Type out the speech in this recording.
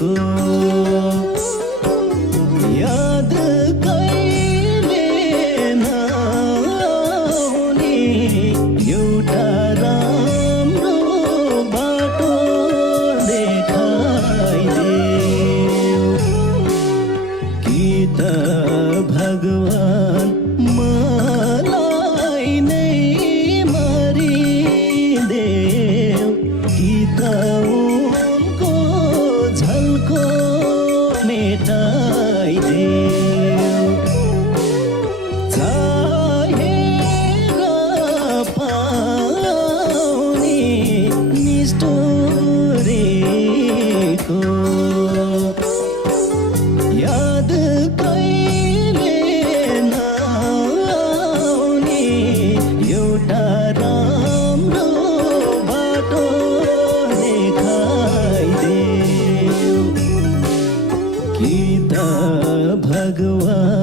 देखेको याद कहिले नआउने एउटा राम्रो बाटो देखाइदेऊ कि त भगवान मलाई नै मारिदेऊ कि त उनको झल्को मेटाइदेऊ चाहेर पाउने निष्ठुरेको याद कहिले नआउने एउटा राम्रो बाटो देखाइदेऊ कि त भगवान